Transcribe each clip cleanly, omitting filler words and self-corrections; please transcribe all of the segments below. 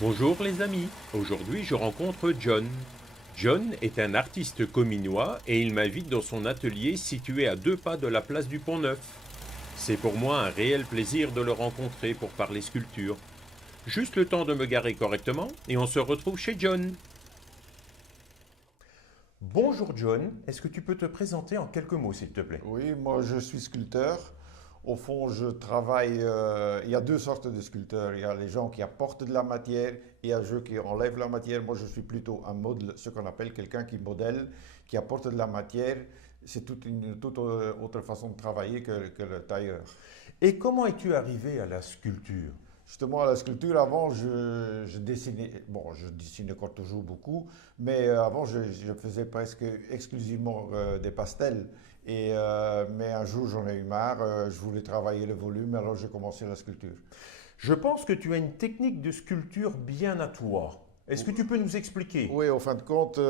Bonjour les amis, aujourd'hui je rencontre John. John est un artiste cominois et il m'invite dans son atelier situé à 2 pas de la place du Pont-Neuf. C'est pour moi un réel plaisir de le rencontrer pour parler sculpture. Juste le temps de me garer correctement et on se retrouve chez John. Bonjour John, est-ce que tu peux te présenter en quelques mots s'il te plaît? Oui, moi je suis sculpteur. Au fond, je travaille. Il y a deux sortes de sculpteurs. Il y a les gens qui apportent de la matière et il y a ceux qui enlèvent la matière. Moi, je suis plutôt un modèle, ce qu'on appelle quelqu'un qui modèle, qui apporte de la matière. C'est toute autre façon de travailler que le tailleur. Et comment es-tu arrivé à la sculpture? Justement, à la sculpture, avant, je dessinais, bon, je dessine encore toujours beaucoup, mais avant, je faisais presque exclusivement des pastels. Mais un jour, j'en ai eu marre, je voulais travailler le volume, alors j'ai commencé la sculpture. Je pense que tu as une technique de sculpture bien à toi. Est-ce que tu peux nous expliquer? Oui, au fin de compte,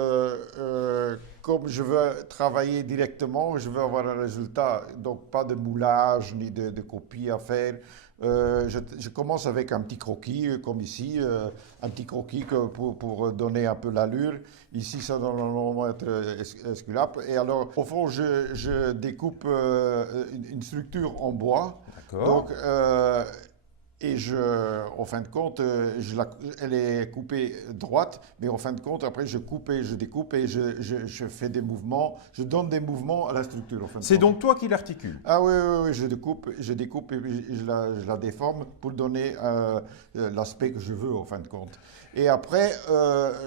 comme je veux travailler directement, je veux avoir un résultat, donc pas de moulage ni de copie à faire. Je commence avec un petit croquis, comme ici, un petit croquis pour donner un peu l'allure. Ici, ça doit normalement être esculape. Et alors, au fond, je découpe une structure en bois. D'accord. Donc, en fin de compte, elle est coupée droite, mais en fin de compte, après, je coupe et je découpe et je fais des mouvements, je donne des mouvements à la structure, en fin de C'est compte. donc toi qui l'articules. Ah oui, oui, oui, je découpe et puis je la déforme pour donner l'aspect que je veux, en fin de compte. Et après,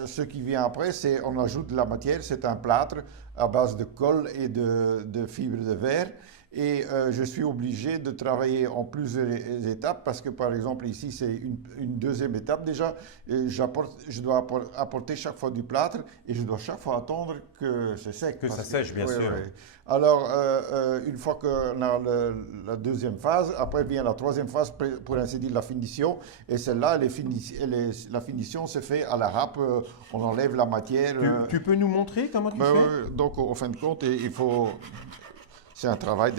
ce qui vient après, c'est on ajoute de la matière, c'est un plâtre à base de colle et de fibres de verre. Et je suis obligé de travailler en plusieurs étapes parce que, par exemple, ici, c'est une deuxième étape déjà. Je dois apporter chaque fois du plâtre et je dois chaque fois attendre que c'est sec. Que ça sèche, bien Oui, sûr. oui. Alors, une fois qu'on a la deuxième phase, après vient la troisième phase, pour ainsi dire, la finition. Et celle-là, la finition se fait à la râpe. On enlève la matière. Tu peux nous montrer comment tu Ben, fais? donc, en fin de compte, il faut. C'est un travail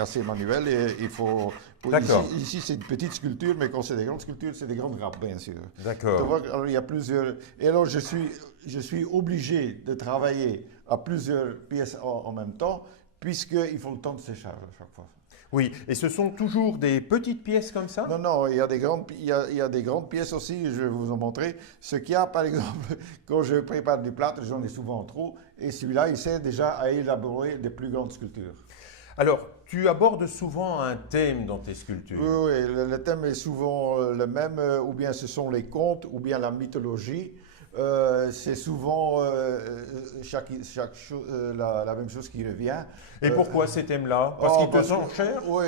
assez manuel et il faut. D'accord, Ici, c'est une petite sculpture, mais quand c'est des grandes sculptures, c'est des grandes râpes, bien sûr. Tu d'accord. vois, alors, il y a plusieurs. Et alors, je suis obligé de travailler à plusieurs pièces en même temps, puisqu'il faut le temps de séchage à chaque fois. Oui, et ce sont toujours des petites pièces comme ça? Non, non, il y a il y a des grandes pièces aussi, je vais vous en montrer. Ce qu'il y a, par exemple, quand je prépare du plâtre, j'en ai souvent trop, et celui-là, il sert déjà à élaborer des plus grandes sculptures. Alors, tu abordes souvent un thème dans tes Oui, sculptures. oui, le thème est souvent le même, ou bien ce sont les contes, ou bien la mythologie. C'est souvent la même chose qui revient. Et Euh, pourquoi ces thèmes-là? Parce Oh, qu'ils te parce que, sont chers? oui,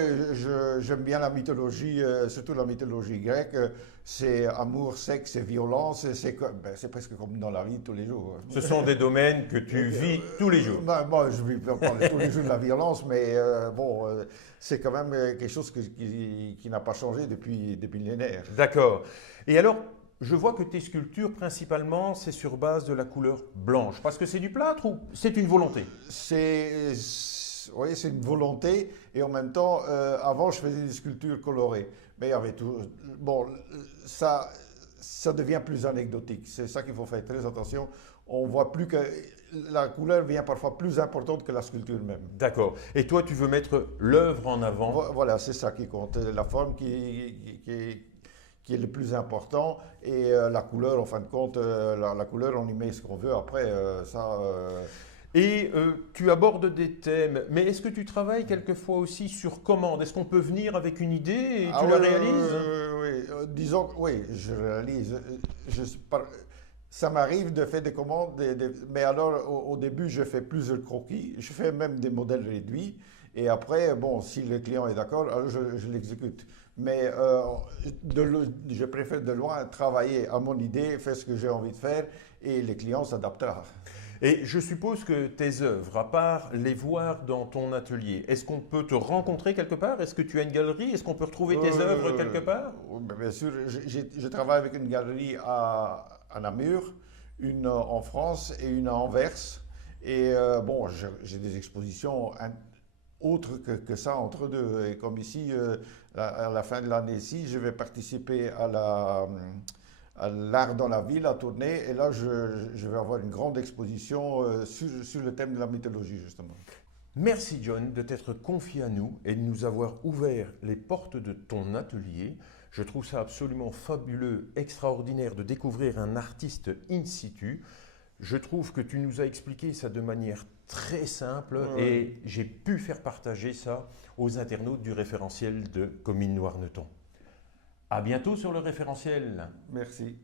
j'aime bien la mythologie, surtout la mythologie grecque. C'est amour, sexe et violence. C'est presque comme dans la vie de tous les jours. Ce sont des domaines que tu vis tous les jours. Ben, moi, je ne vais pas parler tous les jours de la violence, mais bon, c'est quand même quelque chose qui n'a pas changé depuis des millénaires. D'accord. Et alors, je vois que tes sculptures, principalement, c'est sur base de la couleur blanche. Parce que c'est du plâtre ou c'est une volonté? Oui, c'est une volonté et en même temps, avant, je faisais des sculptures colorées, mais il y avait tout. Bon, ça, ça devient plus anecdotique. C'est ça qu'il faut faire très attention. On voit plus que la couleur vient parfois plus importante que la sculpture même. D'accord. Et toi, tu veux mettre l'œuvre en avant? Voilà, c'est ça qui compte. La forme qui est le plus important et la couleur, en fin de compte, la couleur, on y met ce qu'on veut. Après, ça. Et tu abordes des thèmes, mais est-ce que tu travailles quelquefois aussi sur commande? Est-ce qu'on peut venir avec une idée et Ah tu oui, la oui, réalises? oui, disons, oui, je réalise. Ça m'arrive de faire des commandes, mais alors au début, je fais plusieurs croquis, je fais même des modèles réduits, et après, bon, si le client est d'accord, alors je l'exécute. Mais je préfère de loin travailler à mon idée, faire ce que j'ai envie de faire, et les clients s'adaptera. Et je suppose que tes œuvres, à part les voir dans ton atelier, est-ce qu'on peut te rencontrer quelque part? Est-ce que tu as une galerie? Est-ce qu'on peut retrouver tes œuvres quelque part? Bien sûr, je travaille avec une galerie à Namur, une en France et une à Anvers. Et bon, j'ai des expositions autre que ça entre deux. Et comme ici, à la fin de l'année-ci, je vais participer à l'art dans la ville, à tourner, et là, je vais avoir une grande exposition sur le thème de la mythologie, justement. Merci John de t'être confié à nous et de nous avoir ouvert les portes de ton atelier. Je trouve ça absolument fabuleux, extraordinaire de découvrir un artiste in situ. Je trouve que tu nous as expliqué ça de manière très simple et j'ai pu faire partager ça aux internautes du référentiel de Commune Noirneton. À bientôt sur le référentiel. Merci.